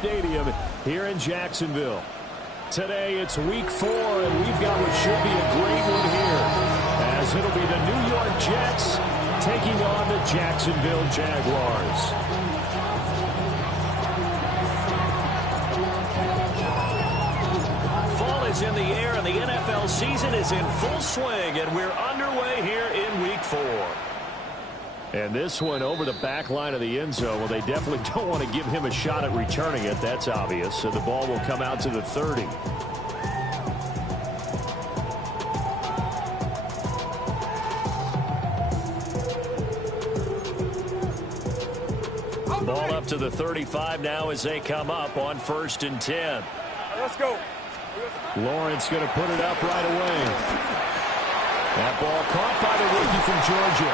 Stadium here in Jacksonville. Today it's week 4, and we've got what should be a great one here, as it'll be the New York Jets taking on the Jacksonville Jaguars. Fall is in the air, and the NFL season is in full swing, and we're underway here in week 4. And this one over the back line of the end zone. Well, they definitely don't want to give him a shot at returning it. That's obvious. So the ball will come out to the 30. Ball up to the 35 now as they come up on 1st and 10. Let's go. Lawrence going to put it up right away. That ball caught by the rookie from Georgia.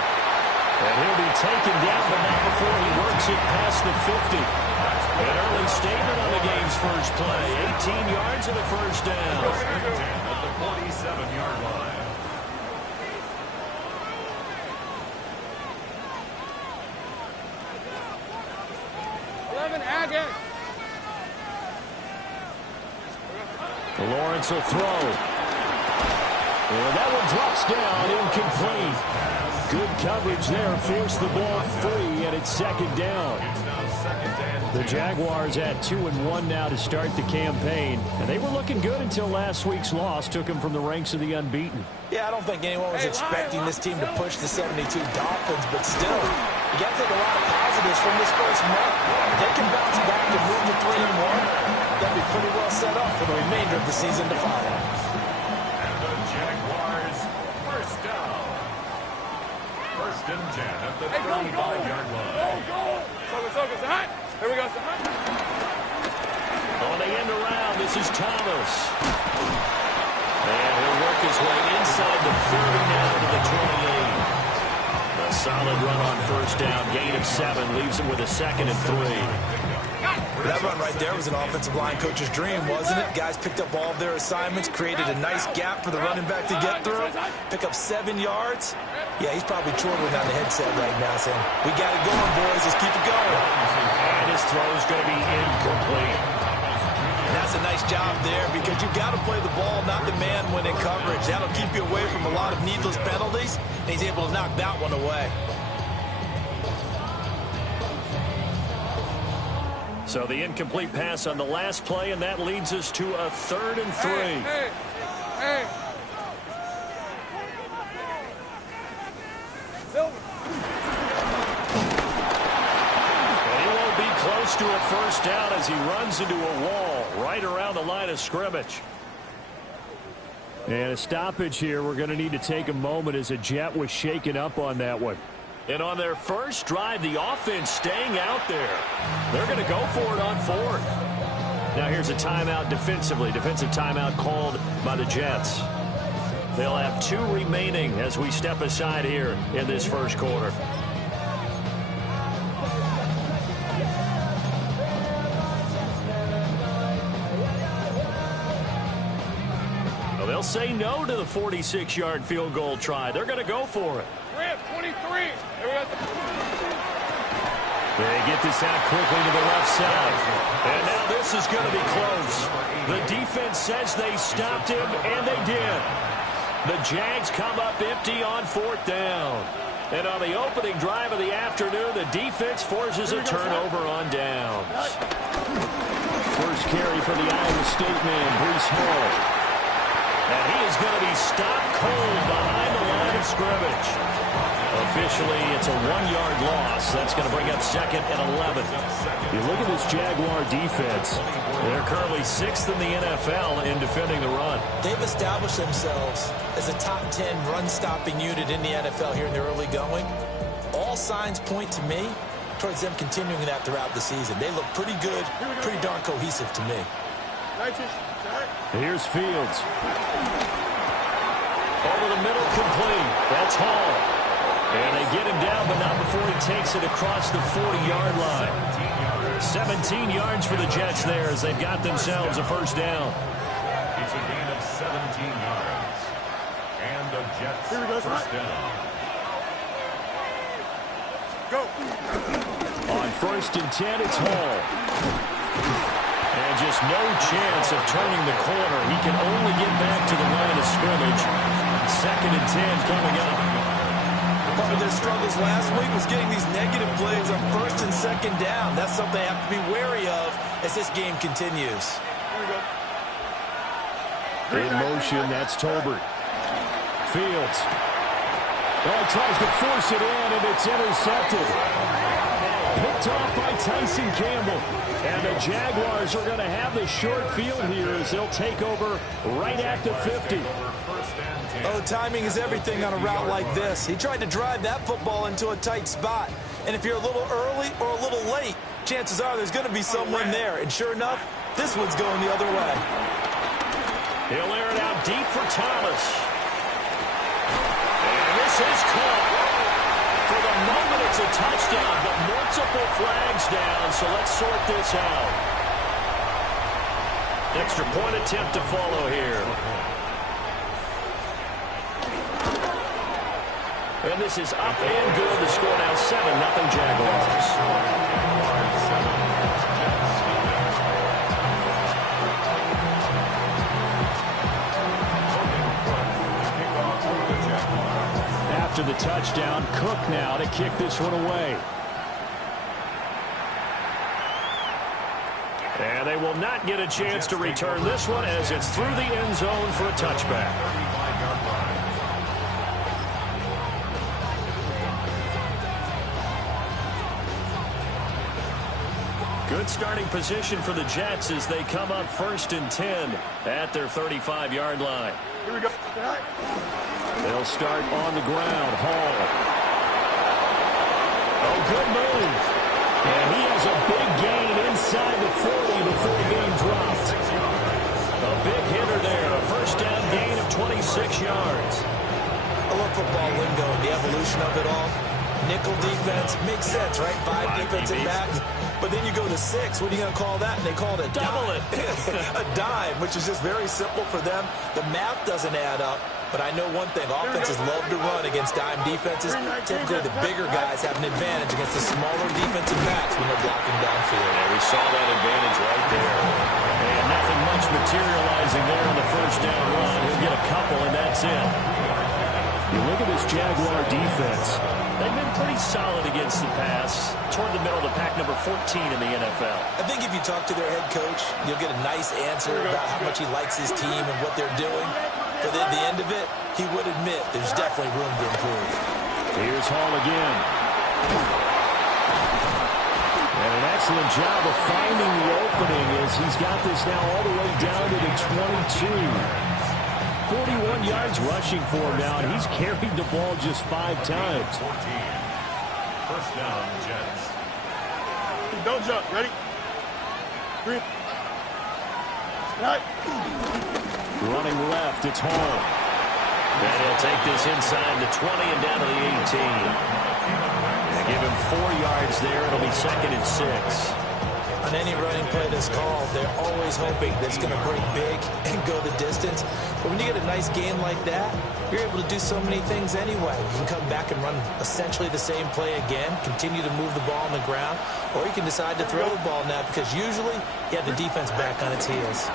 And he'll be taken down, but not before he works it past the 50. An early statement on the game's first play. 18 yards and a first down. At the 47-yard line. Lawrence will throw. And that one drops down, incomplete. Good coverage there, forced the ball free, and it's 2nd down. The Jaguars at 2-1 now to start the campaign, and they were looking good until last week's loss took them from the ranks of the unbeaten. Yeah, I don't think anyone was expecting this team to push the 72 Dolphins, but still, you got to take a lot of positives from this first month. If they can bounce back and move to 3-1, they'll be pretty well set up for the remainder of the season to follow. And the Jaguars, first down. 1st and 10 at the 35-yard line. Focus, hot. Here we go, hot. On the end around, this is Thomas. And he'll work his way inside the 30 now to the 28. A solid run on 1st down, gain of 7, leaves him with a 2nd and 3. That run right there was an offensive line coach's dream, wasn't it? Guys picked up all of their assignments, created a nice gap for the running back to get through, pick up 7 yards. Yeah, he's probably chortling on the headset right now saying, we got it going, boys. Let's keep it going. And his throw is going to be incomplete. And that's a nice job there because you've got to play the ball, not the man when in coverage. That'll keep you away from a lot of needless penalties, and he's able to knock that one away. So the incomplete pass on the last play, and that leads us to a 3rd and 3. Hey. And he won't be close to a 1st down as he runs into a wall right around the line of scrimmage. And a stoppage here. We're going to need to take a moment as a Jet was shaken up on that one. And on their first drive, the offense staying out there. They're going to go for it on 4th. Now here's a timeout defensively. Defensive timeout called by the Jets. They'll have 2 remaining as we step aside here in this first quarter. Well, they'll say no to the 46-yard field goal try. They're going to go for it. 23. They get this out quickly to the left side. And now this is going to be close. The defense says they stopped him, and they did. The Jags come up empty on 4th down. And on the opening drive of the afternoon, the defense forces a turnover on downs. First carry for the Iowa State man, Breece Hall. And he is going to be stopped cold behind the line of scrimmage. Officially, it's a 1-yard loss. That's going to bring up 2nd and 11. You look at this Jaguar defense. They're currently 6th in the NFL in defending the run. They've established themselves as a top 10 run-stopping unit in the NFL here in the early going. All signs point to me towards them continuing that throughout the season. They look pretty good, pretty darn cohesive to me. Here's Fields. Over the middle, complete. That's Hall. And they get him down, but not before he takes it across the 40-yard line. 17 yards for the Jets there as they've got themselves a 1st down. It's a gain of 17 yards. And the Jets 1st down. Go. On 1st and 10, it's Hall. just no chance of turning the corner. He can only get back to the line of scrimmage. 2nd and 10 coming up. Part of their struggles last week was getting these negative plays on 1st and 2nd down. That's something they have to be wary of as this game continues. In motion, that's Tolbert. Fields. Oh, he tries to force it in, and it's intercepted. Picked off by Tyson Campbell. And the Jaguars are going to have the short field here as they'll take over right at the 50. Oh, timing is everything on a route like this. He tried to drive that football into a tight spot. And if you're a little early or a little late, chances are there's going to be someone there. And sure enough, this one's going the other way. He'll air it out deep for Thomas. And this is caught. For the moment, it's a touchdown, but multiple flags down, so let's sort this out. Extra point attempt to follow here. And this is up and good. The score now 7-0 Jaguars. After the touchdown, Cook now to kick this one away. And they will not get a chance to return this one as it's through the end zone for a touchback. Good starting position for the Jets as they come up 1st and 10 at their 35-yard line. Here we go. They'll start on the ground. Hall. Oh, good move. And he has a big gain inside the 40 before being dropped. A big hitter there. A 1st down gain of 26 yards. I love football lingo and the evolution of it all. Nickel defense makes sense, right? 5 defensive backs. But then you go to 6. What are you going to call that? And they call it a double dime. A dime, which is just very simple for them. The math doesn't add up. But I know one thing. Offenses love to run against dime defenses. Typically, the bigger guys have an advantage against the smaller defensive backs when they're blocking downfield. Yeah, we saw that advantage right there. And nothing much materializing there on the 1st down run. He'll get a couple, and that's it. You look at this Jaguar defense. They've been pretty solid against the pass. Toward the middle of the pack, number 14 in the NFL. I think if you talk to their head coach, you'll get a nice answer about how much he likes his team and what they're doing. But at the end of it, he would admit there's definitely room to improve. Here's Hall again. And an excellent job of finding the opening as he's got this now all the way down to the 22. 41 yards rushing for him now, and he's carried the ball just 5 times. 14. 1st down, Jets. Don't jump. Ready? 3. Right. Running left, it's Hall. And he'll take this inside the 20 and down to the 18. They give him 4 yards there. It'll be 2nd and 6. On any running play that's called, they're always hoping that it's going to break big and go the distance. But when you get a nice game like that, you're able to do so many things anyway. You can come back and run essentially the same play again, continue to move the ball on the ground, or you can decide to throw the ball now because usually you have the defense back on its heels.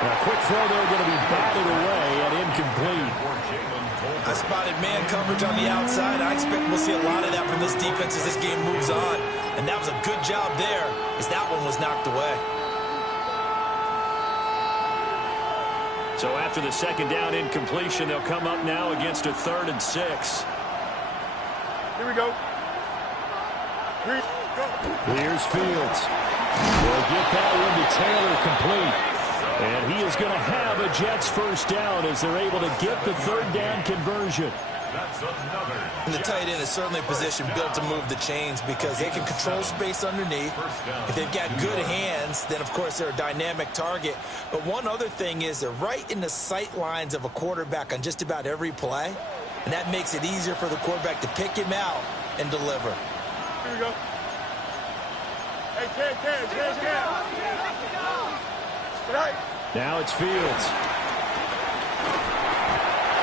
A quick throw there going to be batted away and incomplete. I spotted man coverage on the outside. I expect we'll see a lot of that from this defense as this game moves on. And that was a good job there as that one was knocked away. So after the 2nd down incompletion, they'll come up now against a 3rd and 6. Here we go. 3, go. Here's Fields. We'll get that one to Taylor complete. And he is going to have a Jets 1st down as they're able to get the 3rd down conversion. That's another. And the tight end is certainly a position built to move the chains because they can control space underneath. If they've got good hands, then of course they're a dynamic target. But one other thing is they're right in the sight lines of a quarterback on just about every play. And that makes it easier for the quarterback to pick him out and deliver. Here we go. Hey, Cam. Right. Now it's Fields.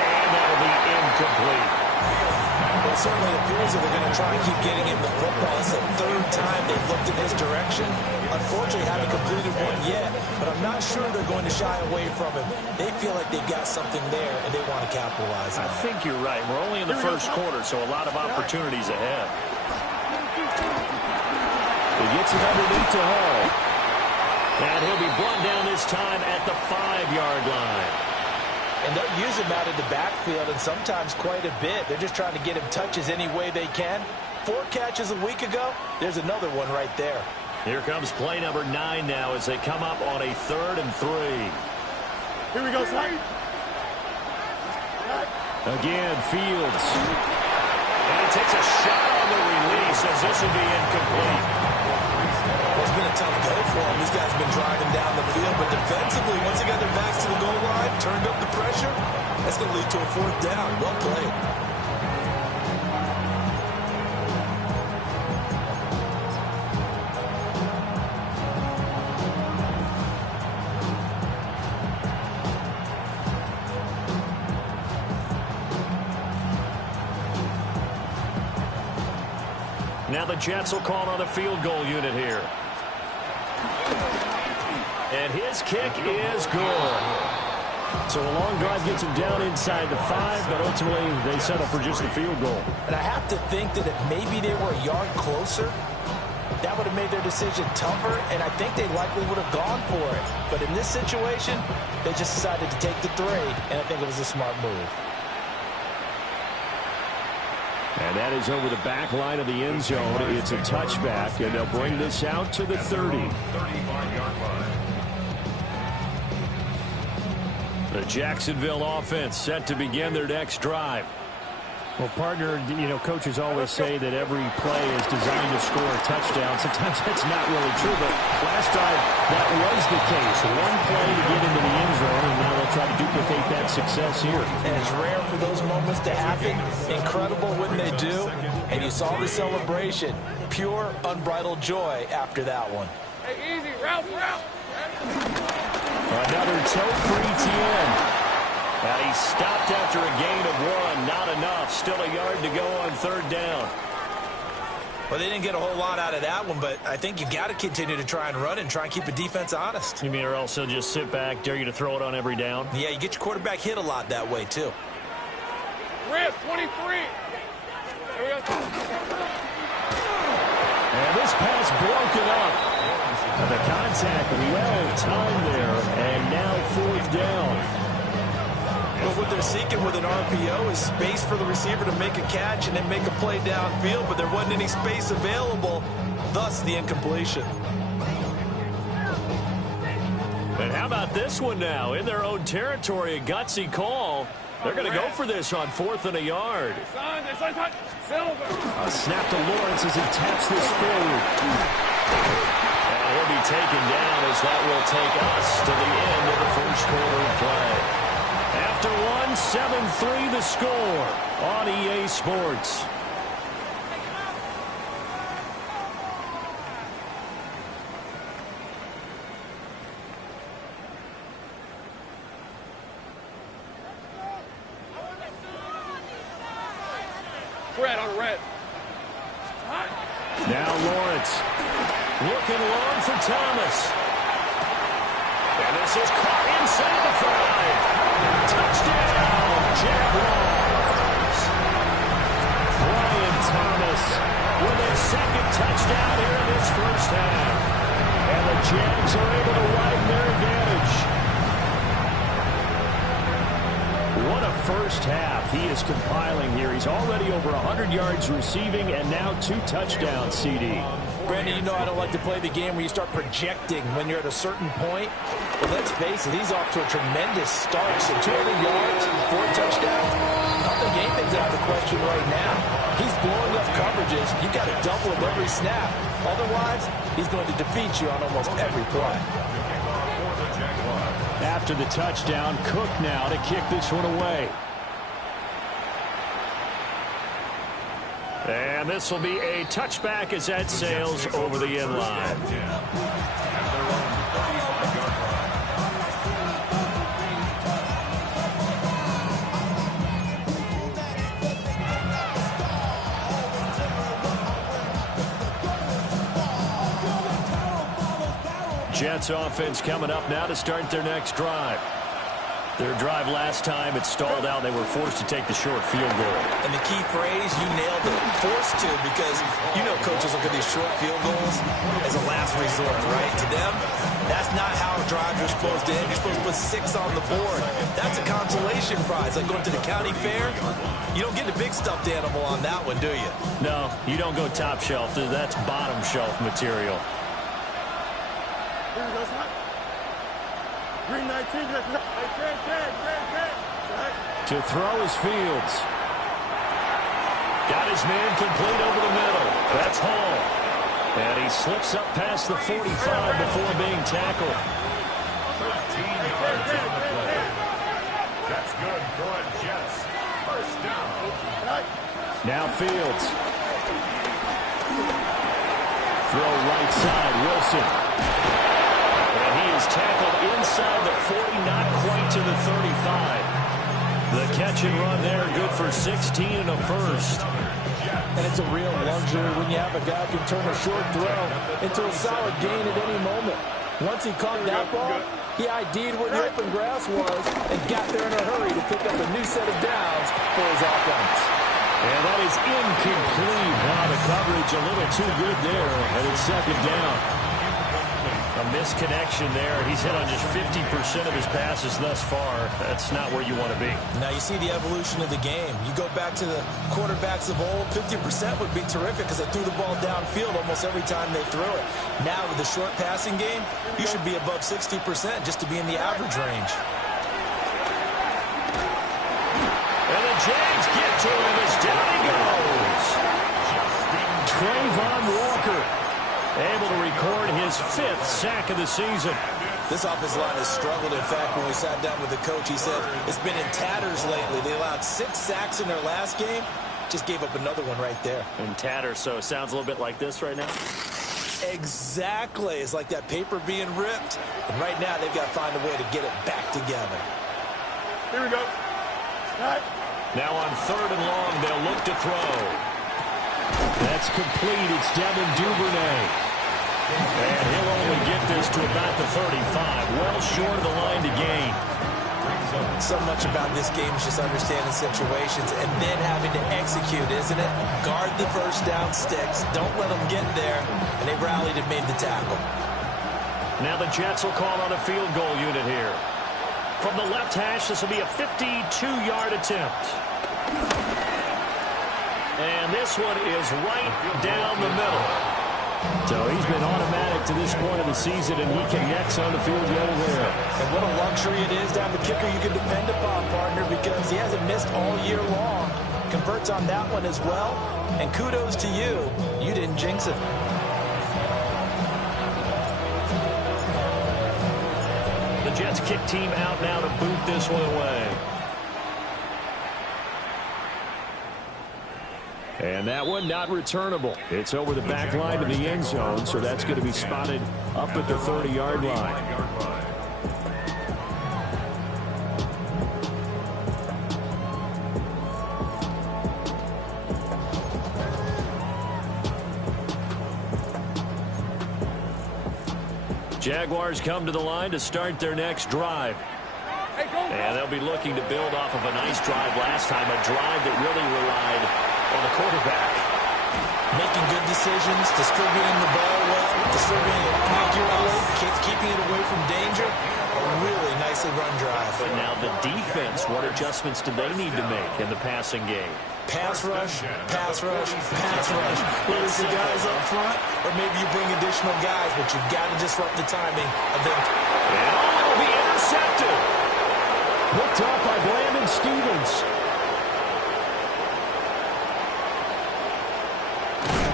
And that'll be incomplete. Well, it certainly appears that they're going to try and keep getting him the football. It's the third time they've looked in his direction. Unfortunately, haven't completed one yet, but I'm not sure they're going to shy away from him. They feel like they've got something there, and they want to capitalize on it. I think you're right. We're only in the first quarter, so a lot of opportunities ahead. He gets it underneath to Hall. And he'll be brought down this time at the 5-yard line. And they'll use him out of the backfield, and sometimes quite a bit. They're just trying to get him touches any way they can. 4 catches a week ago. There's another one right there. Here comes play number 9 now as they come up on a 3rd and 3. Here we go, Slade. Again, Fields. And he takes a shot on the release as this will be incomplete. Well, it's been a tough go for him. These guys have been driving down the field, but defensively, once they got their backs to the goal line, turned up the pressure, that's going to lead to a 4th down. Well played. Now the Jets will call on the field goal unit here. And his kick is good. So a long drive gets him down inside the 5, but ultimately they settle for just the field goal. And I have to think that if maybe they were a yard closer, that would have made their decision tougher, and I think they likely would have gone for it. But in this situation, they just decided to take the 3, and I think it was a smart move. And that is over the back line of the end zone. It's a touchback, and they'll bring this out to the 30. 35-yard line. The Jacksonville offense set to begin their next drive. Well, partner, coaches always say that every play is designed to score a touchdown. Sometimes that's not really true, but last drive, that was the case. One play to get into the end zone, and now they'll try to duplicate that success here. And it's rare for those moments to happen. Incredible when they do. And you saw the celebration. Pure, unbridled joy after that one. Hey, easy, route. Another toe for ETN. And he stopped after a gain of 1. Not enough. Still a yard to go on 3rd down. Well, they didn't get a whole lot out of that one, but I think you got to continue to try and run and try and keep the defense honest. You mean, or else he'll just sit back, dare you to throw it on every down? Yeah, you get your quarterback hit a lot that way, too. Chris, 23. There we go. And this pass broken up. And the contact well timed there. And now 4th down. But what they're seeking with an RPO is space for the receiver to make a catch and then make a play downfield, but there wasn't any space available, thus the incompletion. And how about this one now? In their own territory, a gutsy call. They're going to go for this on 4th and a yard. A snap to Lawrence as he taps this forward. And he'll be taken down as that will take us to the end of the first quarter of play. After 1, 7-3 the score on EA Sports. Red on red. Now Lawrence looking long for Thomas. And this is caught inside the 5. Touchdown, Jaguars. Brian Thomas with a 2nd touchdown here in this first half. And the Jags are able to widen their advantage. What a first half he is compiling here. He's already over 100 yards receiving and now 2 touchdowns, CD. Brandon, you know I don't like to play the game where you start projecting when you're at a certain point. But let's face it, he's off to a tremendous start. So 200 yards, 4 touchdowns. I don't think anything's out of the question right now. He's blowing up coverages. You've got to double him every snap. Otherwise, he's going to defeat you on almost every play. After the touchdown, Cook now to kick this one away. And this will be a touchback as that sails over the end line. Jets offense coming up now to start their next drive. Their drive last time, it stalled out. They were forced to take the short field goal. And the key phrase, you nailed it, forced to, because you know coaches look at these short field goals as a last resort, right? To them, that's not how drives are supposed to end. You're supposed to put 6 on the board. That's a consolation prize. Like going to the county fair, you don't get the big stuffed animal on that one, do you? No, you don't go top shelf. That's bottom shelf material. Here we go, son. Green 19, To throw is Fields. Got his man complete over the middle. That's Hall. And he slips up past the 45 before being tackled. 13 yards on the play. That's good. Go ahead, Jets. First down. Now Fields. Throw right side, Wilson. And he is tackled inside the 40, not quite to the 35. The catch and run there, good for 16 and a first. And it's a real luxury when you have a guy who can turn a short throw into a solid gain at any moment. Once he caught that ball, he ID'd where the open grass was and got there in a hurry to pick up a new set of downs for his offense. And that is incomplete. Wow, the coverage a little too good there, and it's second down. A misconnection there. He's hit on just 50% of his passes thus far. That's not where you want to be. Now you see the evolution of the game. You go back to the quarterbacks of old, 50% would be terrific because they threw the ball downfield almost every time they threw it. Now with the short passing game, you should be above 60% just to be in the average range. And the Jags get to him as down he goes. Trayvon Walker able to record his 5th sack of the season. This offensive line has struggled. In fact, when we sat down with the coach, he said it's been in tatters lately. They allowed 6 sacks in their last game. Just gave up another one right there. In tatters, so it sounds a little bit like this right now? Exactly. It's like that paper being ripped. And right now, they've got to find a way to get it back together. Here we go. Now on 3rd and long, they'll look to throw. That's complete. It's Devin Duvernay. And he'll only get this to about the 35. Well short of the line to gain. So much about this game is just understanding situations and then having to execute, isn't it? Guard the first down sticks. Don't let them get there. And they rallied and made the tackle. Now the Jets will call on a field goal unit here. From the left hash, this will be a 52-yard attempt. And this one is right down the middle. So he's been automatic to this point of the season, and he connects on the field goal there. And what a luxury it is to have a kicker you can depend upon, partner, because he hasn't missed all year long. Converts on that one as well. And kudos to you. You didn't jinx it. The Jets kick team out now to boot this one away. And that one not returnable. It's over the back line to the end zone, so that's going to be spotted up at the 30-yard line. Jaguars come to the line to start their next drive. And they'll be looking to build off of a nice drive last time, a drive that really relied on the quarterback. Making good decisions, distributing the ball well, distributing it accurately, keeping it away from danger. A really nicely run drive. But now the defense, what adjustments do they need to make in the passing game? Pass rush, pass rush, pass rush. Whether it's the guys up front or maybe you bring additional guys, but you've got to disrupt the timing of them. And it'll be intercepted. Picked up by Brandon Stevens.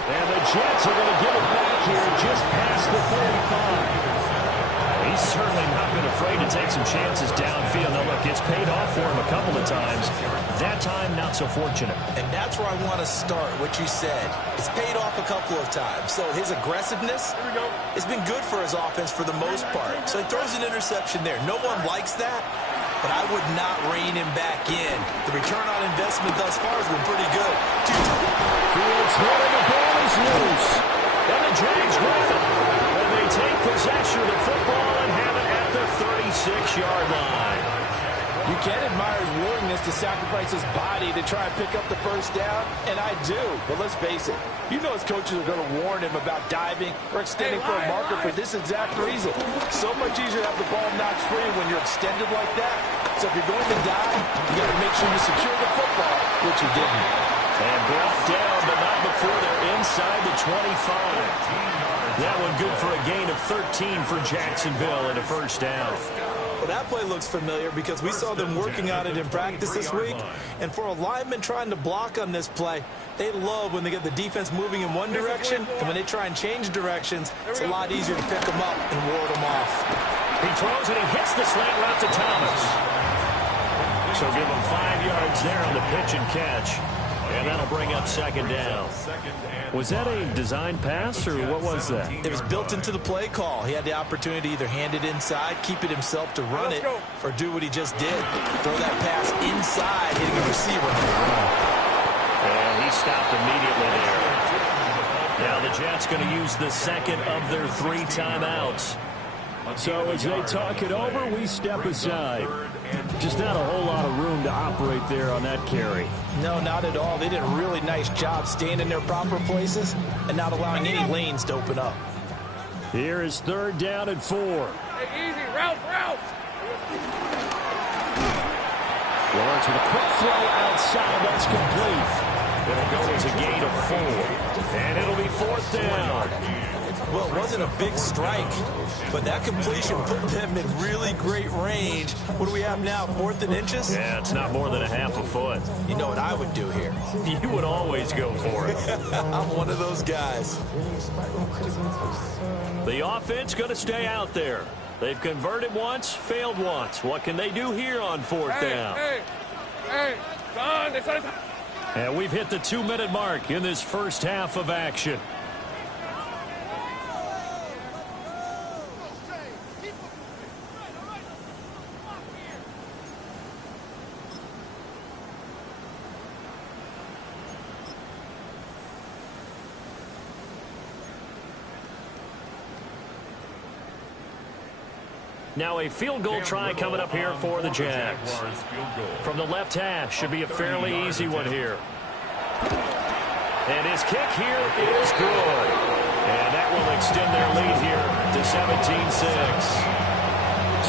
And the Jets are going to get it back here just past the 45. He's certainly not been afraid to take some chances downfield. Now, look, it's paid off for him a couple of times. That time, not so fortunate. And that's where I want to start, what you said. It's paid off a couple of times. So his aggressiveness has been good for his offense for the most part. So he throws an interception there. No one likes that, but I would not rein him back in. The return on investment thus far has been pretty good. Fields hit and the ball is loose. And the Jags grab it. And they take possession of the football. 6-yard line. You can admire his willingness to sacrifice his body to try and pick up the first down, and I do. But let's face it, you know his coaches are going to warn him about diving or extending for a marker for this exact reason. So much easier to have the ball knocked free when you're extended like that. So if you're going to dive, you got to make sure you secure the football, which he didn't. And brought down, but not before they're inside the 25. That one good for a gain of 13 for Jacksonville and a first down. Well, that play looks familiar because we saw them working on it in practice this week. And for a lineman trying to block on this play, they love when they get the defense moving in one direction, and when they try and change directions, it's a lot easier to pick them up and ward them off. He throws and he hits the slant route to Thomas. So give him 5 yards there on the pitch and catch. And that'll bring up second down. Was that a design pass, or what was that? It was built into the play call. He had the opportunity to either hand it inside, keep it himself to run it, or do what he just did. Throw that pass inside, hitting a receiver on the run. And he stopped immediately there. Now the Jets going to use the second of their 3 timeouts. So as they talk it over, we step aside. Just not a whole lot of room to operate there on that carry. No, not at all. They did a really nice job staying in their proper places and not allowing any lanes to open up. Here is 3rd down and 4. Hey, easy, route. Lawrence with a quick throw outside. That's complete. It'll go as a gain of 4. And it'll be 4th down. Well, it wasn't a big strike, but that completion put them in really great range. What do we have now, 4th and inches? Yeah, it's not more than a half a foot. You know what I would do here? You would always go for it. I'm one of those guys. The offense going to stay out there. They've converted once, failed once. What can they do here on 4th down? And we've hit the 2-minute mark in this first half of action. Now a field goal try coming up here for the Jags. From the left hash, should be a fairly easy one here. And his kick here is good. And that will extend their lead here to 17-6.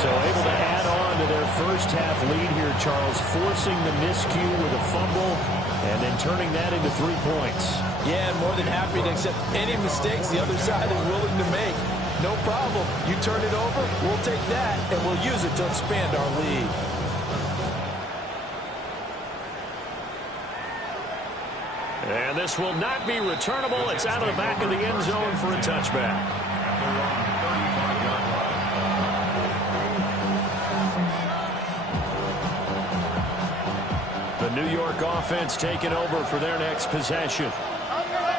So able to add on to their first half lead here, Charles, forcing the miscue with a fumble and then turning that into 3 points. Yeah, and more than happy to accept any mistakes the other side is willing to make. No problem. You turn it over, we'll take that, and we'll use it to expand our lead. And this will not be returnable. It's out of the back of the end zone for a touchback. The New York offense taking over for their next possession.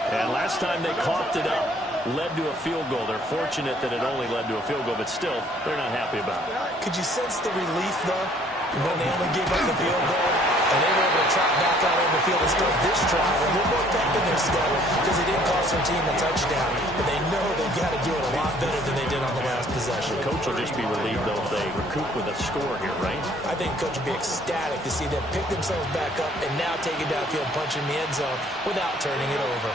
And last time they coughed it up, led to a field goal. They're fortunate that it only led to a field goal, but still, they're not happy about it. Could you sense the relief, though, when they only gave up the field goal and they were able to trot back out on the field and start this drive a little more pep in their step because they didn't cost their team a touchdown. But they know they've got to do it a lot better than they did on the last possession. The coach will just be relieved, though, if they recoup with a score here, right? I think coach will be ecstatic to see them pick themselves back up and now take it downfield, punch in the end zone without turning it over.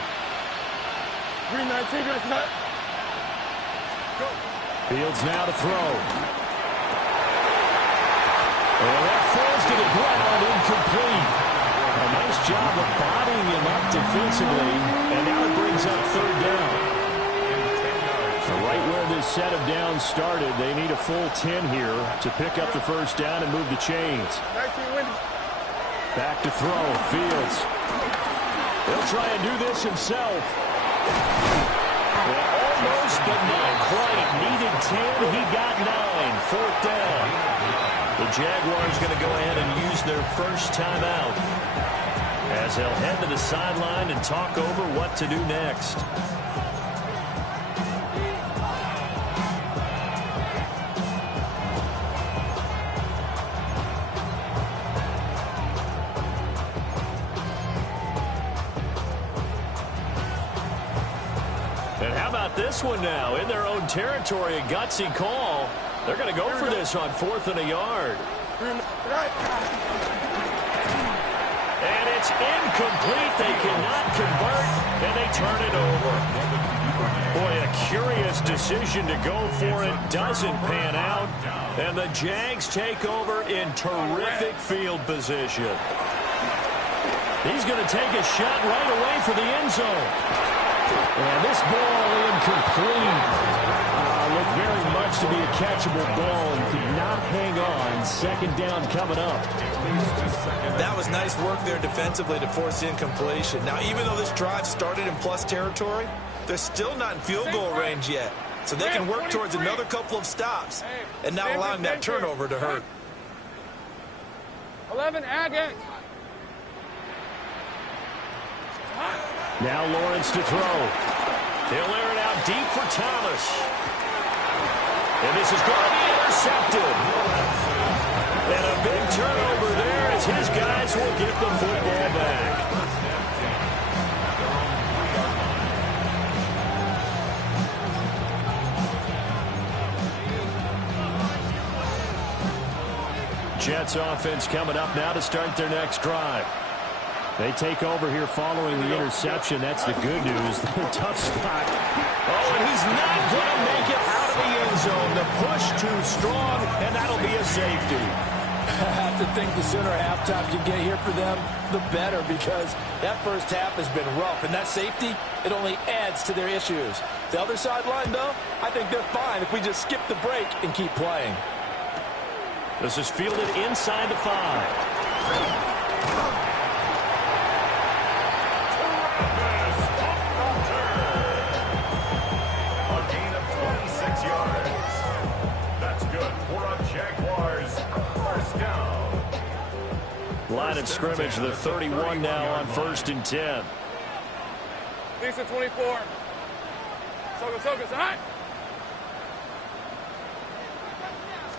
319, let's cut. Fields now to throw. And that falls to the ground, incomplete. A nice job of bodying him up defensively, and now it brings up 3rd down. So right where this set of downs started, they need a full 10 here to pick up the first down and move the chains. Back to throw, Fields. He'll try and do this himself. Well, almost, but not quite. Needed 10, he got 9. 4th down. The Jaguars going to go ahead and use their first timeout as they'll head to the sideline and talk over what to do next. And how about this one now? In their own territory, a gutsy call. They're going to go for this on 4th and a yard. And it's incomplete. They cannot convert, and they turn it over. Boy, a curious decision to go for it. Doesn't pan out. And the Jags take over in terrific field position. He's going to take a shot right away for the end zone. And this ball incomplete. Looked very much to be a catchable ball and could not hang on. 2nd down coming up. That was nice work there defensively to force incompletion. Now, even though this drive started in plus territory, they're still not in field goal range yet. So they can work towards another couple of stops and not allowing that turnover to hurt. 11, again. Now Lawrence to throw. He'll air it out deep for Thomas. And this is going to be intercepted. And a big turnover there as his guys will get the football back. Jets offense coming up now to start their next drive. They take over here following the interception. That's the good news. Tough spot. Oh, and he's not going to make it out of the end zone. The push too strong, and that'll be a safety. I have to think the sooner halftime can get here for them, the better, because that first half has been rough. And that safety, it only adds to their issues. The other sideline, though, I think they're fine if we just skip the break and keep playing. This is fielded inside the 5. Line of scrimmage, the 31 now on 1st and 10. Lisa 24. Soka, side.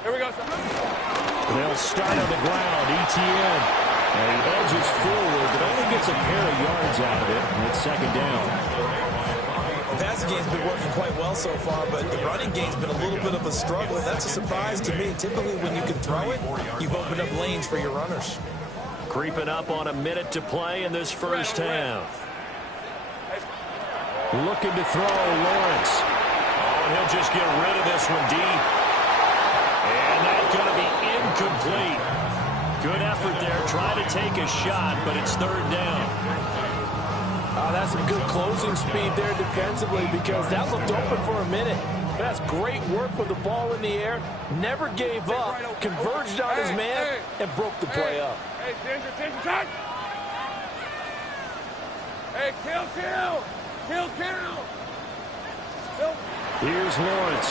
Here we go, son. They'll start on the ground. ETN. And he edges forward, but only gets a pair of yards out of it. And it's 2nd down. The passing game's been working quite well so far, but the running game's been a little bit of a struggle. That's a surprise to me. Typically, when you can throw it, you've opened up lanes for your runners. Creeping up on a minute to play in this first half. Looking to throw, Lawrence. Oh, and he'll just get rid of this one deep. And that's going to be incomplete. Good effort there, trying to take a shot, but it's 3rd down. That's some good closing speed there defensively, because that looked open for a minute. That's great work with the ball in the air. Never gave up, converged on his man, and broke the play up. Hey, attention, time. Hey, kill. Here's Lawrence.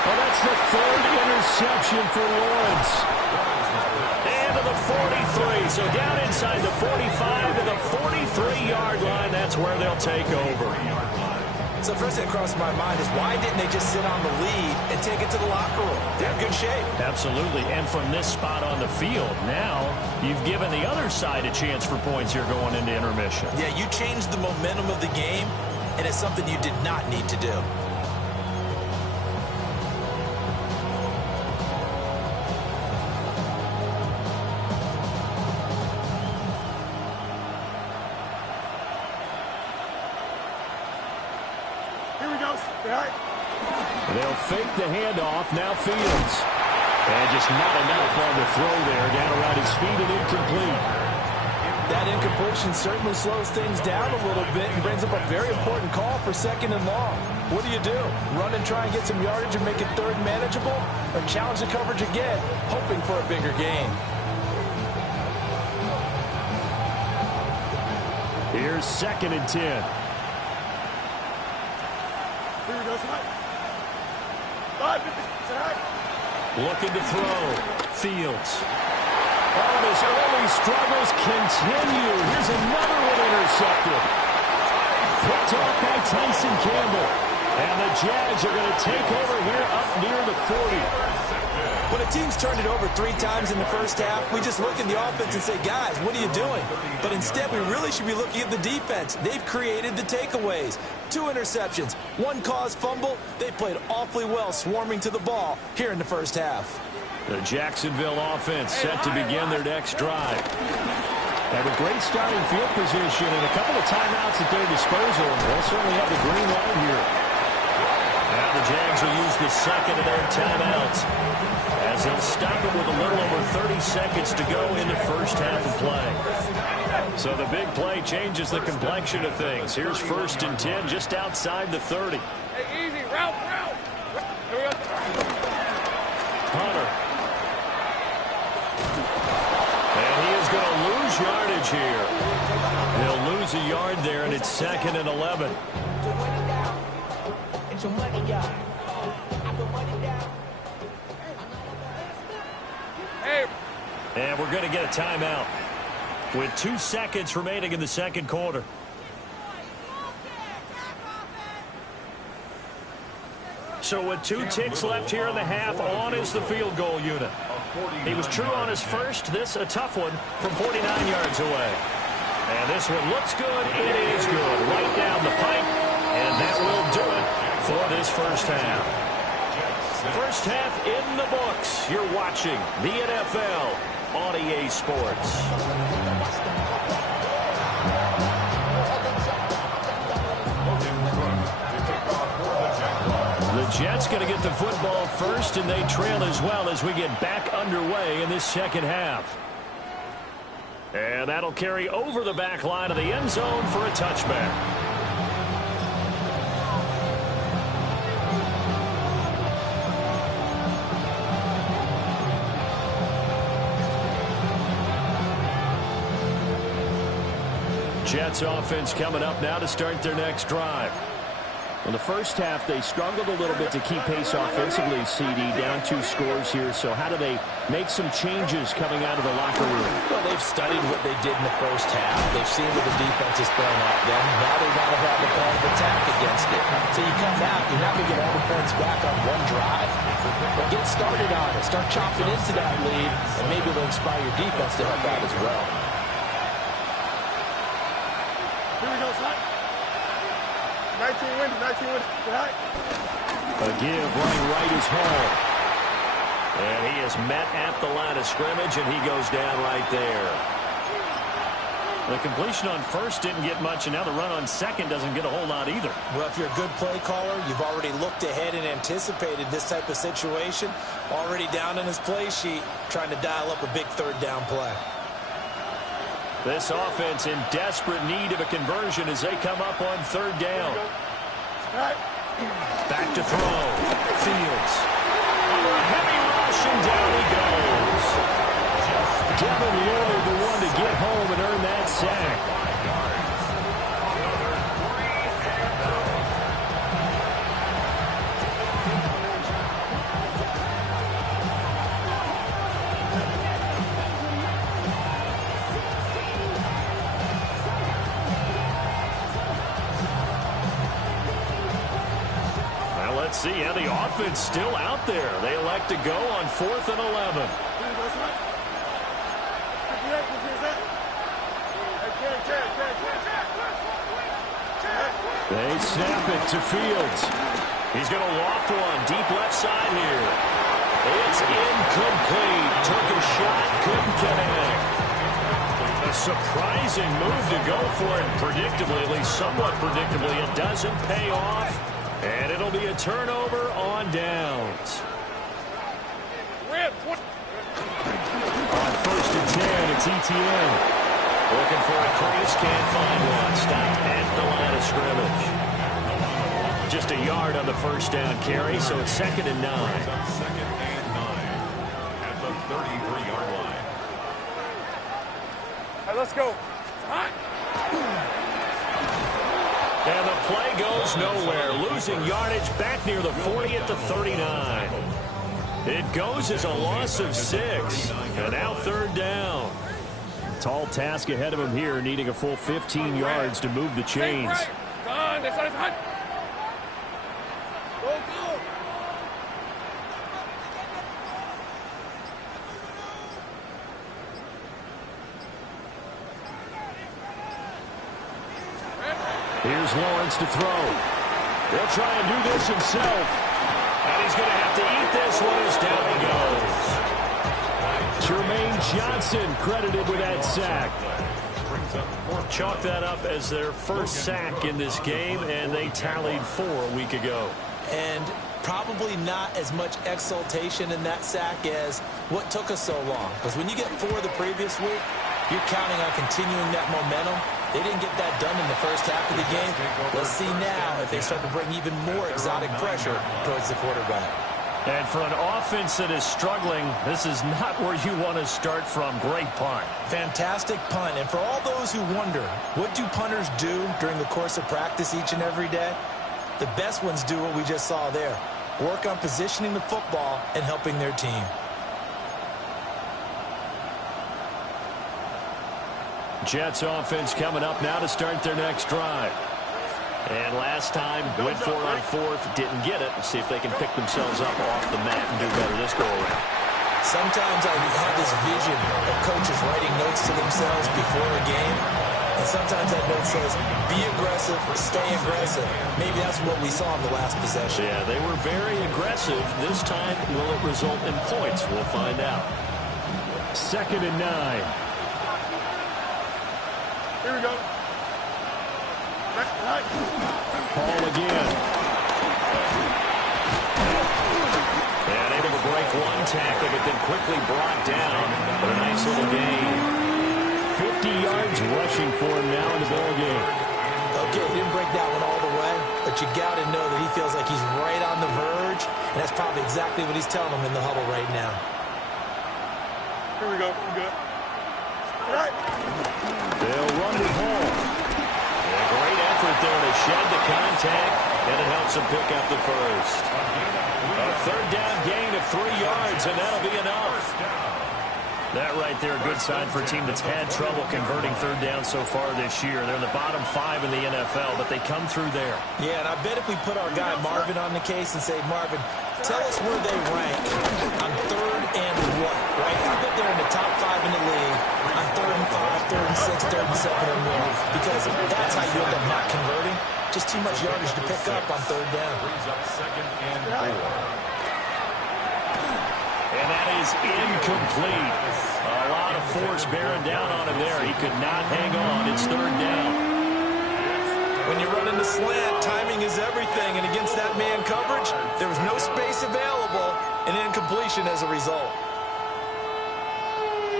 Oh, that's the 3rd interception for Lawrence. And to the 43. So down inside the 45 to the 43-yard line. That's where they'll take over. So first thing that crossed my mind is, why didn't they just sit on the lead and take it to the locker room? They're in good shape. Absolutely. And from this spot on the field, now you've given the other side a chance for points here going into intermission. Yeah, you changed the momentum of the game, and it's something you did not need to do. They'll fake the handoff. Now Fields. And just not enough on the throw there. Down around his feet and incomplete. That incompletion certainly slows things down a little bit and brings up a very important call for 2nd and long. What do? Run and try and get some yardage and make it 3rd manageable? Or challenge the coverage again, hoping for a bigger gain? Here's 2nd and 10. Here we go, son. 5, looking to throw. Fields. Oh, and his early struggles continue. Here's another one intercepted. Picked off by Tyson Campbell. And the Jags are going to take over here up near the 40. When a team's turned it over 3 times in the first half, we just look at the offense and say, guys, what are you doing? But instead, we really should be looking at the defense. They've created the takeaways. 2 interceptions, 1 caused fumble. They played awfully well swarming to the ball here in the first half. The Jacksonville offense set to begin their next drive. Have a great starting field position and a couple of timeouts at their disposal. They'll certainly have the green light here. Now the Jags will use the second of their timeouts as they'll stop it with a little over 30 seconds to go in the first half of play. So the big play changes the complexion of things. Here's 1st and 10 just outside the 30. Hey, easy, route. Here we go. Hunter. And he is going to lose yardage here. He'll lose a yard there, and it's 2nd and 11. And we're going to get a timeout with 2 seconds remaining in the second quarter. So with 2 ticks left here in the half, on is the field goal unit. He was true on his first. This a tough one from 49 yards away. And this one looks good. It is good. Right down the pipe. And that will do it for this first half. First half in the books. You're watching the NFL on EA Sports. The Jets going to get the football first, and they trail as well as we get back underway in this second half. And that'll carry over the back line of the end zone for a touchback. Jets offense coming up now to start their next drive. In the first half, they struggled a little bit to keep pace offensively, CD, down 2 scores here. So how do they make some changes coming out of the locker room? Well, they've studied what they did in the first half. They've seen what the defense is throwing at them. Now they want to have the plan of attack against it. So you come out, you're not going to get all the points back on one drive. But get started on it. Start chopping into that lead, and maybe it'll inspire your defense to help out as well. Here we go, son. 19 wins. Right. A give running right is Hall. And he is met at the line of scrimmage, and he goes down right there. The completion on first didn't get much, and now the run on second doesn't get a whole lot either. Well, if you're a good play caller, you've already looked ahead and anticipated this type of situation. Already down in his play sheet, trying to dial up a big 3rd down play. This offense in desperate need of a conversion as they come up on 3rd down. Back to throw. Fields. Under a heavy rush, and down he goes. Devin Lloyd, the one to get home and earn that sack. Let's see how the offense still out there. They elect to go on 4th and 11. They snap it to Fields. He's going to loft one deep left side here. It's incomplete. Took a shot, couldn't connect. A surprising move to go for it. Predictably, at least somewhat predictably, it doesn't pay off. And it'll be a turnover on downs. On 1st and 10, it's ETN. Looking for a crease, can't find one. Stopped at the line of scrimmage. Just a yard on the 1st down carry, so it's 2nd and 9. 2nd and 9 at the 33-yard line. Hey, let's go. And the play goes nowhere. Losing yardage back near the 40 at the 39. It goes as a loss of 6. And now 3rd down. Tall task ahead of him here, needing a full 15 yards to move the chains. Here's Lawrence to throw. He'll try and do this himself. And he's going to have to eat this one as down he goes. Jermaine Johnson credited with that sack. Chalk that up as their first sack in this game, and they tallied 4 a week ago. And probably not as much exultation in that sack as what took us so long. Because when you get 4 the previous week, you're counting on continuing that momentum. They didn't get that done in the first half of the game. Let's see now if they start to bring even more exotic pressure towards the quarterback. And for an offense that is struggling, this is not where you want to start from. Great punt. Fantastic punt. And for all those who wonder, what do punters do during the course of practice each and every day? The best ones do what we just saw there. Work on positioning the football and helping their team. Jets offense coming up now to start their next drive. And last time, went for it on 4th, didn't get it. Let's see if they can pick themselves up off the mat and do better this go-around. Sometimes I have this vision of coaches writing notes to themselves before a game. And sometimes that note says, be aggressive, stay aggressive. Maybe that's what we saw in the last possession. Yeah, they were very aggressive. This time, will it result in points? We'll find out. 2nd and 9. Here we go. Right. Ball again. And able to break one tackle, but then quickly brought down. But a nice little gain. 50 yards rushing for him now in the ball game. Okay, he didn't break that one all the way, but you got to know that he feels like he's right on the verge, and that's probably exactly what he's telling them in the huddle right now. Here we go. We're good. Right. They'll run with Hall. A great effort there to shed the contact, and it helps him pick up the first. A 3rd down gain of 3 yards, and that'll be enough. That right there, a good sign for a team that's had trouble converting 3rd down so far this year. They're in the bottom 5 in the NFL, but they come through there. Yeah, and I bet if we put our guy Marvin on the case and say, Marvin, tell us where they rank on 3rd and what, right? I bet they're in the top 5 in the league on 3rd and 5, 3rd and 6, 3rd and 7 or more, because that's how you end up not converting. Just too much yardage to pick up on 3rd down. Brings up 2nd and 4. And that is incomplete. A lot of force bearing down on him there. He could not hang on. It's 3rd down. When you run in the slant, timing is everything. And against that man coverage, there was no space available, and incompletion as a result.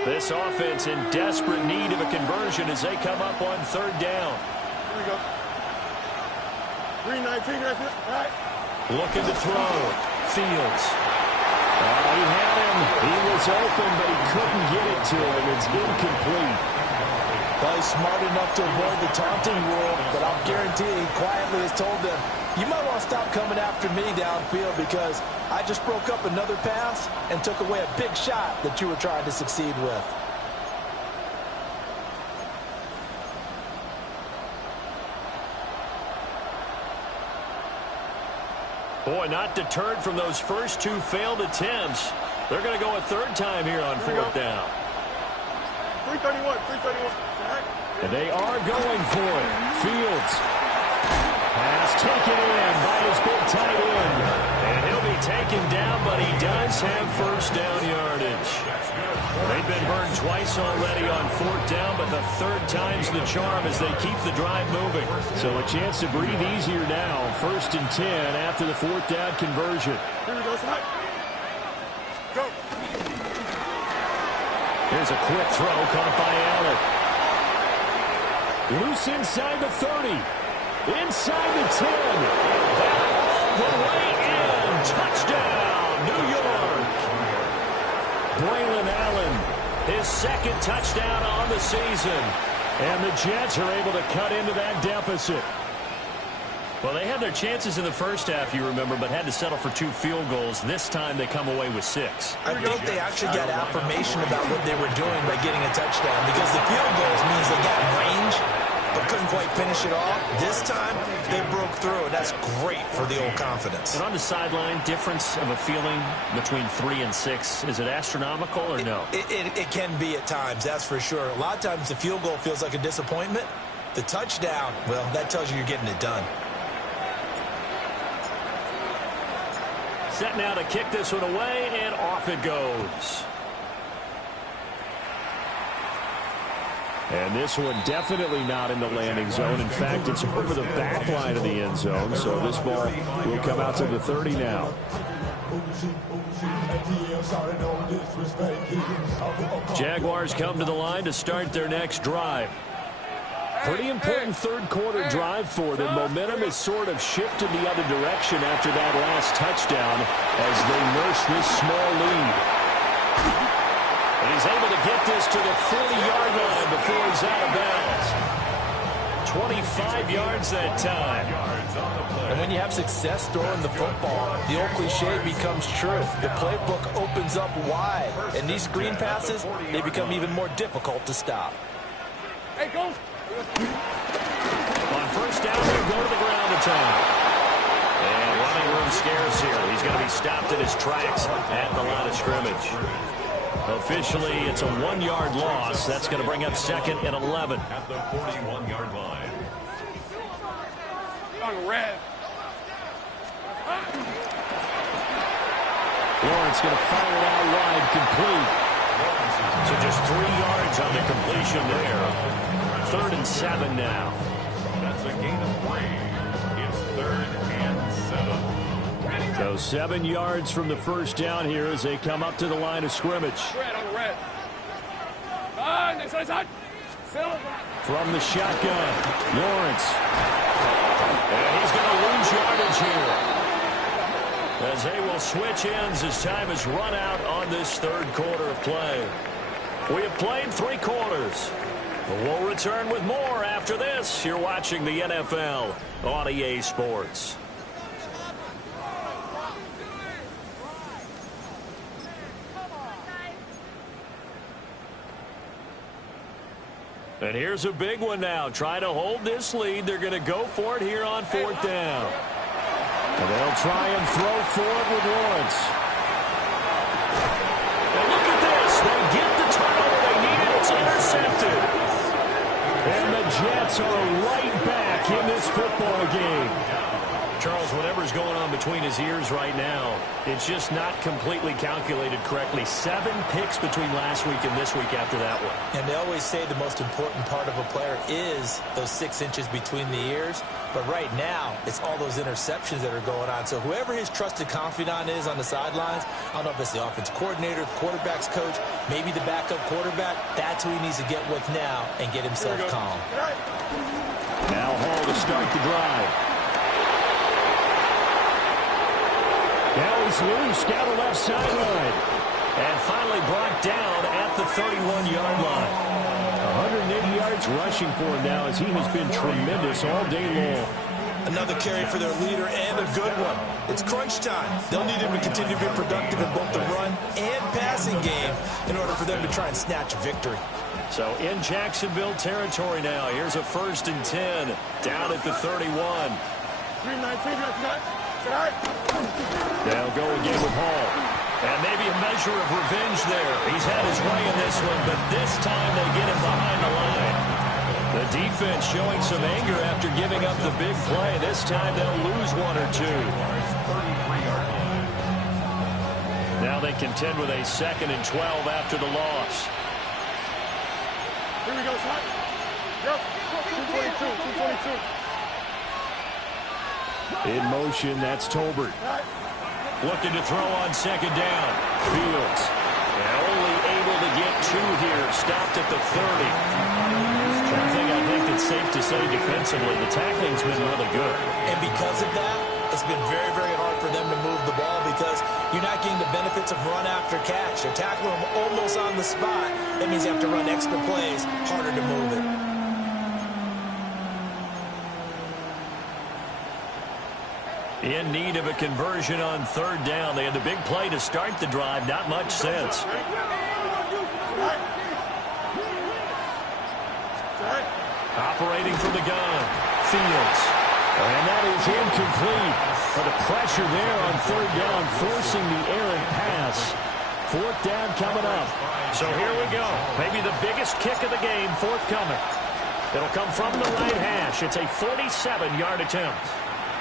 This offense in desperate need of a conversion as they come up on 3rd down. Here we go. 319 right. Looking to throw. Fields. He had him. He was open, but he couldn't get it to him. It's incomplete. Well, he's smart enough to avoid the taunting rule, but I'll guarantee he quietly has told them, you might want to stop coming after me downfield because I just broke up another pass and took away a big shot that you were trying to succeed with. Boy, not deterred from those first 2 failed attempts. They're going to go a 3rd time here on 4th down. 331. Right. And they are going for it. Fields. Pass taken in by his big tight end. And he'll be taken down, but he does have 1st down yardage. They've been burned twice already on 4th down, but the 3rd time's the charm as they keep the drive moving. So a chance to breathe easier now. 1st and 10 after the 4th down conversion. Here we go. Right. Go. Here's a quick throw caught by Allen. Loose inside the 30. Inside the 10. The way in. Touchdown, New York. Braylon Allen, His 2nd touchdown on the season. and the Jets are able to cut into that deficit. Well, they had their chances in the first half, you remember, but had to settle for 2 field goals. This time they come away with 6. I think they actually got affirmation about what they were doing by getting a touchdown because the field goals means they got range but couldn't quite finish it off. This time, they broke through, and that's great for the old confidence. And on the sideline, difference of a feeling between 3 and 6, is it astronomical or no? It can be at times, that's for sure. A lot of times the field goal feels like a disappointment, The touchdown, well, that tells you you're getting it done. Set now to kick this one away, and off it goes. And this one definitely not in the landing zone. In fact, it's over the back line of the end zone. So this ball will come out to the 30 now. Jaguars come to the line to start their next drive. Pretty important third quarter drive for them. Momentum has sort of shifted the other direction after that last touchdown as they nurse this small lead. And he's able to get this to the 40-yard line before he's out of bounds. 25 yards that time. And when you have success throwing the football, the old cliche becomes true. The playbook opens up wide. And these screen passes, they become even more difficult to stop. Hey, go. On first down, they'll go to the ground attack. And running room scarce here. He's going to be stopped in his tracks at the line of scrimmage. Officially, it's a 1-yard loss. That's going to bring up 2nd and 11. At the 41-yard line. On red. Lawrence going to fire it out wide, complete. So just 3 yards on the completion there. 3rd and 7 now. That's a gain of 3. It's 3rd and 7. So 7 yards from the first down here as they come up to the line of scrimmage. Red on red. Next side. From the shotgun, Lawrence. And he's going to lose yardage here. As they will switch ends as time is run out on this third quarter of play. We have played 3 quarters. We'll return with more after this. You're watching the NFL on EA Sports. And here's a big one now. Trying to hold this lead. They're going to go for it here on 4th down. And they'll try and throw for it with Lawrence. And look at this. They get the turnover they need. It's intercepted. And the Jets are right back in this football game. Charles, whatever's going on between his ears right now, it's just not completely calculated correctly. 7 picks between last week and this week after that one. And they always say the most important part of a player is those 6 inches between the ears. But right now, it's all those interceptions that are going on. So whoever his trusted confidant is on the sidelines, I don't know if it's the offense coordinator, the quarterback's coach, maybe the backup quarterback, that's who he needs to get with now and get himself calm. Now Hall to start the drive. Now he's loose down the left sideline. And finally brought down at the 31-yard line. 180 yards rushing for him now as he has been tremendous all day long. Another carry for their leader and a good one. It's crunch time. They'll need him to continue to be productive in both the run and passing game in order for them to try and snatch a victory. So in Jacksonville territory now. Here's a 1st and 10 down at the 31. 3-9. They'll go again with Hall. And maybe a measure of revenge there. He's had his way in this one, but this time they get him behind the line. The defense showing some anger after giving up the big play. This time they'll lose 1 or 2. Now they contend with a 2nd and 12 after the loss. Here we go, son. Yep. 222. In motion, that's Tolbert. Looking to throw on 2nd down. Fields. And only able to get 2 here. Stopped at the 30. One thing I think that's safe to say defensively, the tackling's been really good. And because of that, it's been very, very hard for them to move the ball because you're not getting the benefits of run after catch. They're tackling them almost on the spot. That means you have to run extra plays, harder to move it. In need of a conversion on 3rd down. They had the big play to start the drive. Not much sense. Operating from the gun. Fields. And that is incomplete. But the pressure there on 3rd down, forcing the errant pass. 4th down coming up. So here we go. Maybe the biggest kick of the game forthcoming. It'll come from the right hash. It's a 47-yard attempt.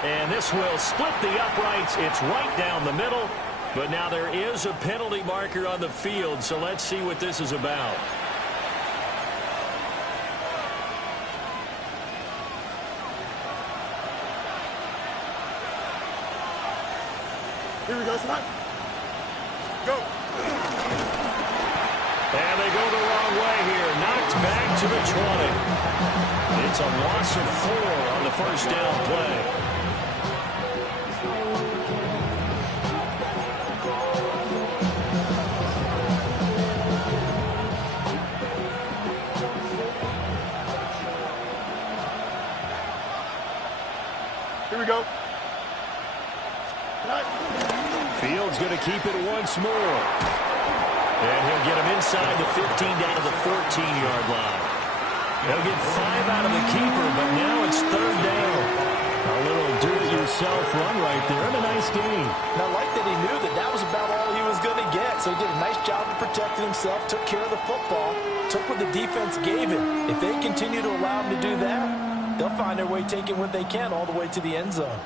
And this will split the uprights. It's right down the middle. But now there is a penalty marker on the field, so let's see what this is about. Here we go, son. Go. And they go the wrong way here. Knocked back to the 20. It's a loss of 4 on the first down play. Here we go. Fields going to keep it once more. And he'll get him inside the 15 down to the 14-yard line. They'll get 5 out of the keeper, but now it's third down. A little do-it-yourself run right there, and a nice gain. And I like that he knew that that was about all he was going to get, so he did a nice job of protecting himself, took care of the football, took what the defense gave him. If they continue to allow him to do that, they'll find their way taking what they can all the way to the end zone.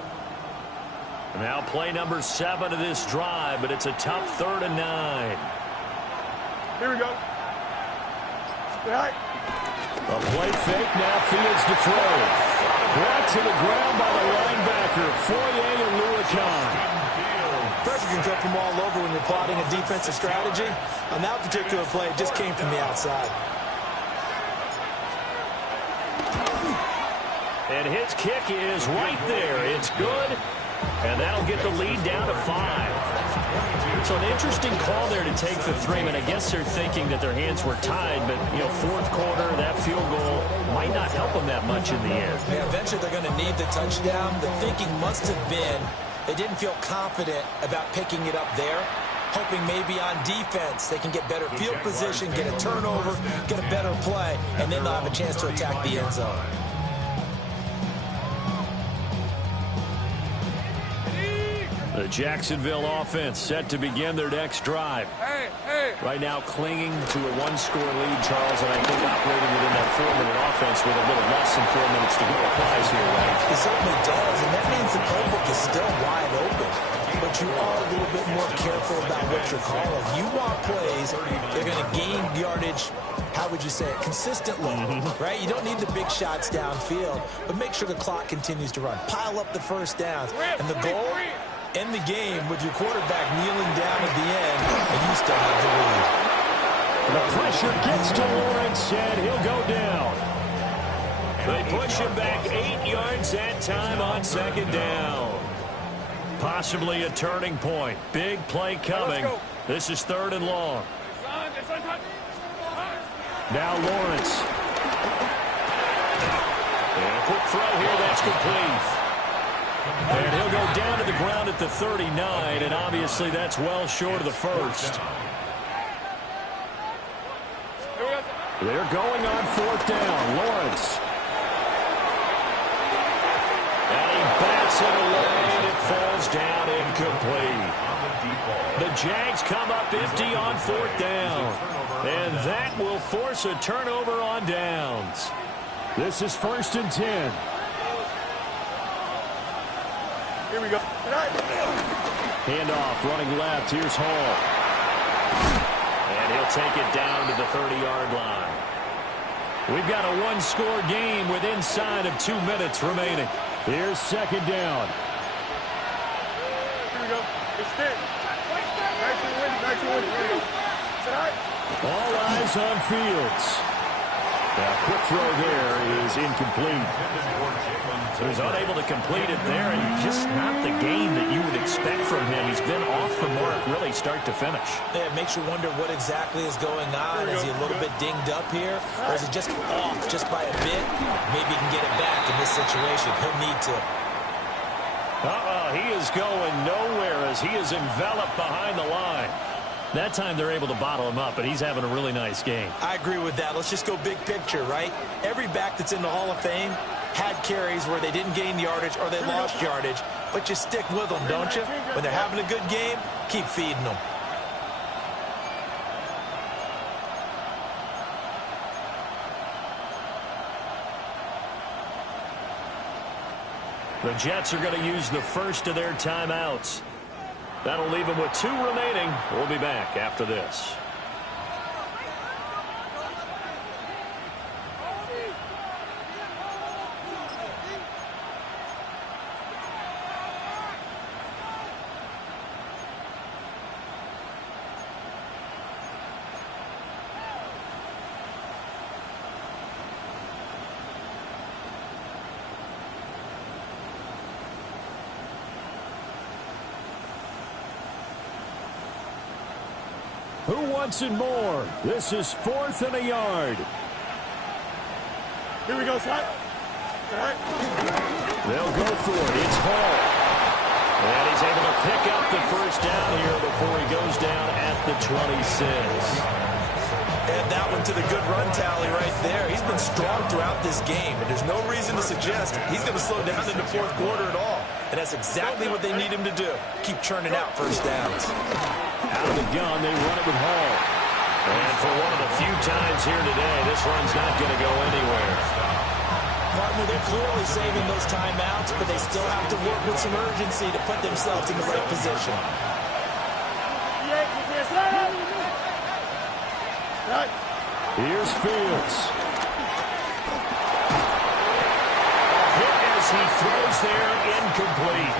Now play number 7 of this drive, but it's a tough 3rd and 9. Here we go. Right. A play fake, now Fields to throw. Brought to the ground by the linebacker, Foye and Luakon. Pressure can come from all over when you're plotting a defensive strategy. On that particular play, it just came from the outside. And his kick is right there. It's good. And that'll get the lead down to 5. So an interesting call there to take the 3. I guess they're thinking that their hands were tied, but, you know, fourth quarter, that field goal might not help them that much in the end. Yeah, eventually they're going to need the touchdown. The thinking must have been they didn't feel confident about picking it up there, hoping maybe on defense they can get better field position, get a turnover, get a better play, and then they'll have a chance to attack the end zone. The Jacksonville offense set to begin their next drive. Right now clinging to a 1-score lead, Charles, and I think operating within that 4-minute offense with a little less than 4 minutes to go applies here, right? It certainly does, and that means the playbook is still wide open. But you are a little bit more careful about what you're calling. You want plays they're going to gain yardage, how would you say it, consistently, right? You don't need the big shots downfield, but make sure the clock continues to run. Pile up the first downs, and the goal, end the game with your quarterback kneeling down at the end, and you still have the lead. The pressure gets to Lawrence, and he'll go down. They push him back 8 yards that time on 2nd down. Possibly a turning point. Big play coming. This is 3rd and long. Now Lawrence. And a quick throw here, that's complete. And he'll go down to the ground at the 39, and obviously that's well short of the first. They're going on 4th down. Lawrence. And he bats it away, and it falls down incomplete. The Jags come up empty on 4th down, and that will force a turnover on downs. This is 1st and 10. Here we go. Handoff, running left. Here's Hall. And he'll take it down to the 30-yard line. We've got a 1-score game with inside of 2 minutes remaining. Here's 2nd down. Here we go. It's stick. Nice and windy. Nice and windy. Here we go. All eyes on Fields. Now, quick throw there is incomplete. So he's unable to complete it there, and just not the game that you would expect from him. He's been off the mark really start to finish. Yeah, it makes you wonder what exactly is going on. Is he a little bit dinged up here, or is it just off just by a bit? Maybe he can get it back in this situation. He'll need to. He is going nowhere as he is enveloped behind the line. That time they're able to bottle him up, but he's having a really nice game. I agree with that. Let's just go big picture, right? Every back that's in the Hall of Fame had carries where they didn't gain yardage or they lost yardage, but you stick with them, don't you? When they're having a good game, keep feeding them. The Jets are going to use the first of their timeouts. That'll leave them with 2 remaining. We'll be back after this. Who wants it more? This is 4th and a yard. Here we go, Scott. All right. They'll go for it. It's Hall. And he's able to pick up the first down here before he goes down at the 26. And that one to the good run tally right there. He's been strong throughout this game, and there's no reason to suggest he's going to slow down in the 4th quarter at all. And that's exactly what they need him to do. Keep churning out first downs. Out of the gun, they run it with Hall. And for one of the few times here today, this run's not going to go anywhere. Partner, they're clearly saving those timeouts, but they still have to work with some urgency to put themselves in the right position. Here's Fields. Hit as he throws there, incomplete.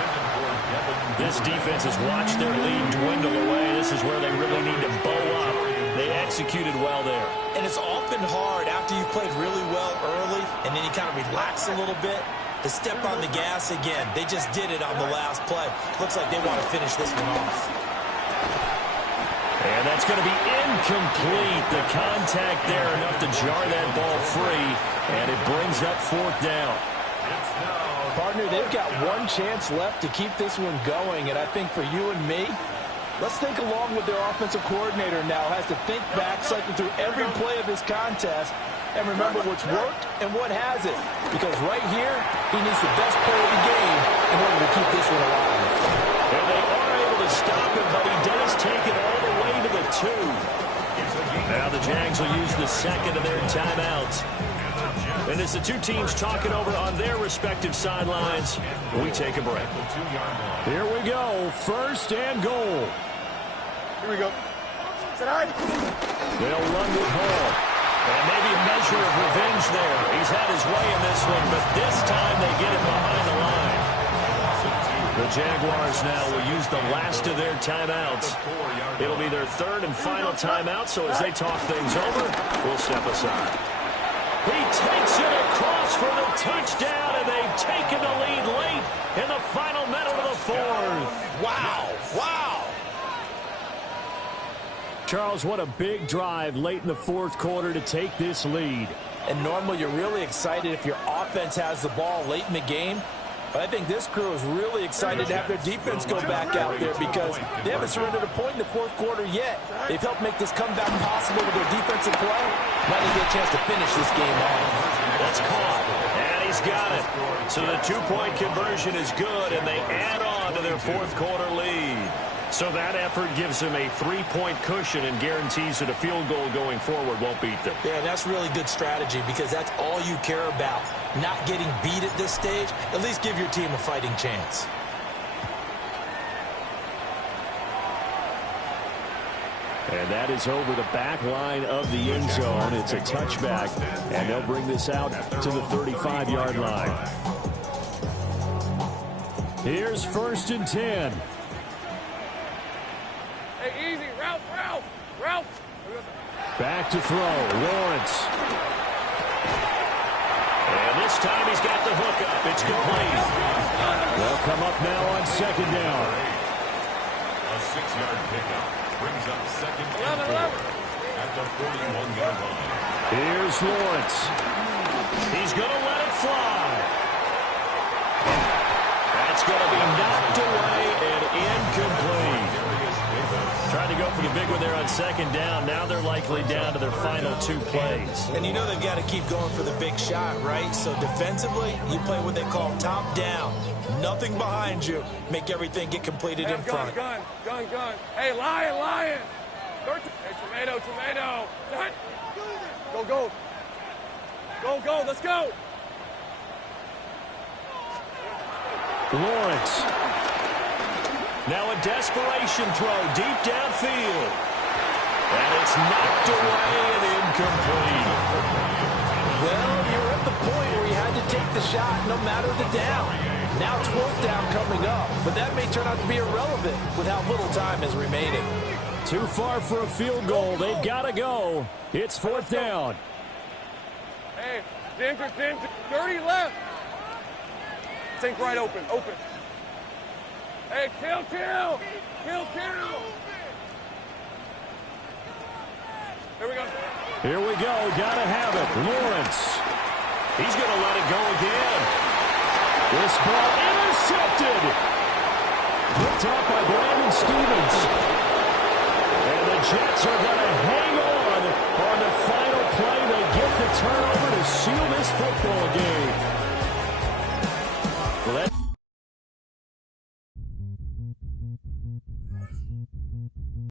This defense has watched their lead dwindle away. This is where they really need to bow up. They executed well there. And it's often hard after you've played really well early and then you kind of relax a little bit to step on the gas again. They just did it on the last play. Looks like they want to finish this one off. And that's going to be incomplete. The contact there enough to jar that ball free, and it brings up 4th down. Partner, they've got one chance left to keep this one going, and I think for you and me, let's think along with their offensive coordinator now. Has to think back, cycle through every play of this contest, and remember what's worked and what hasn't. Because right here, he needs the best play of the game in order to keep this one alive. And they are able to stop him, but he does take it all the way to the 2. Now the Jags will use the second of their timeouts. And as the two teams talking over on their respective sidelines, we take a break. Here we go. 1st and goal. Here we go. Tonight. They'll run with Hall. And maybe a measure of revenge there. He's had his way in this one, but this time they get him behind the line. The Jaguars now will use the last of their timeouts. It'll be their 3rd and final timeout, so as they talk things over, we'll step aside. He takes it across for the touchdown, and they've taken the lead late in the final minute of the 4th. Wow. Wow. Charles, what a big drive late in the 4th quarter to take this lead. And normally you're really excited if your offense has the ball late in the game. But I think this crew is really excited to have their defense go back out there because they haven't surrendered a point in the 4th quarter yet. They've helped make this comeback possible with their defensive play. Now they get a chance to finish this game off. That's caught, and he's got it. So the 2-point conversion is good, and they add on to their 4th quarter lead. So that effort gives them a 3-point cushion and guarantees that a field goal going forward won't beat them. Yeah, that's really good strategy because that's all you care about. Not getting beat at this stage. At least give your team a fighting chance. And that is over the back line of the end zone. It's a touchback, and they'll bring this out to the 35-yard line. Here's 1st and 10. Hey, easy. Ralph. Back to throw. Lawrence. And this time he's got the hook up. It's complete. They'll come up now on 2nd down. A 6-yard pickup brings up 2nd and 4 at the 41-yard line. Here's Lawrence. He's going to let it fly. That's going to be knocked away and incomplete. Tried to go for the big one there on 2nd down. Now they're likely down to their final 2 plays. And you know they've got to keep going for the big shot, right? So defensively, you play what they call top down. Nothing behind you. Make everything get completed in front. Gun. Hey, lion. Hey, tomato. Go. Let's go. Lawrence. Now a desperation throw deep downfield. And it's knocked away and incomplete. Well, you're at the point where you had to take the shot no matter the down. Now it's 4th down coming up, but that may turn out to be irrelevant with how little time is remaining. Too far for a field goal. They've got to go. It's 4th down. Hey, Ginger, 30 left. Think right open. Hey, kill. Here we go. Got to have it. Lawrence. He's going to let it go again. This ball intercepted. Picked up by Brandon Stevens. And the Jets are going to hang on the final play. They get the turnover to seal this football game.